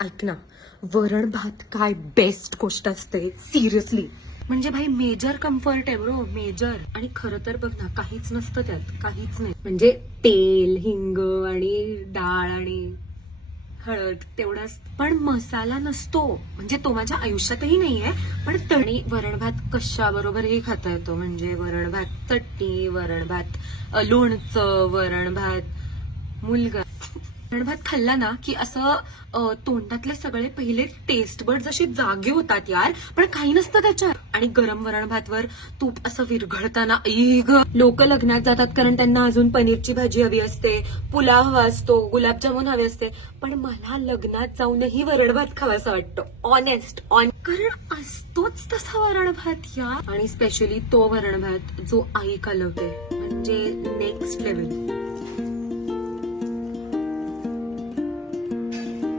ऐक ना, वरण भात काय बेस्ट गोष्ट असते सिरियसली. म्हणजे भाई मेजर कम्फर्ट आहे ब्रो, मेजर. आणि खरं तर बघ ना, काहीच नसतं त्यात, काहीच नाही. म्हणजे तेल, हिंग आणि डाळ आणि हळद तेवढाच, पण मसाला नसतो. म्हणजे तो माझ्या आयुष्यातही नाहीये. पण तरी वरण भात कशा बरोबरही खाता येतो. म्हणजे वरण भात चटणी, वरण भात लोणचं, वरण भात मुलगा. वरण भात खाल्ला ना की असं तोंडातले सगळे पहिले टेस्ट बड जसे जागे होतात यार, पण काही नसतं त्याच्यात. आणि गरम वरण भातवर तूप असं विरघळताना लोक लग्नात जातात कारण त्यांना अजून पनीरची भाजी हवी असते, पुलाव हवा असतो, गुलाबजामुन हवे असते. पण मला लग्नात जाऊनही वरण भात खावासा वाटतो, ऑनेस्ट कारण असतोच तसा वरण भात यार. आणि स्पेशली तो वरण भात जो आई कालवते, म्हणजे नेक्स्ट लेवल.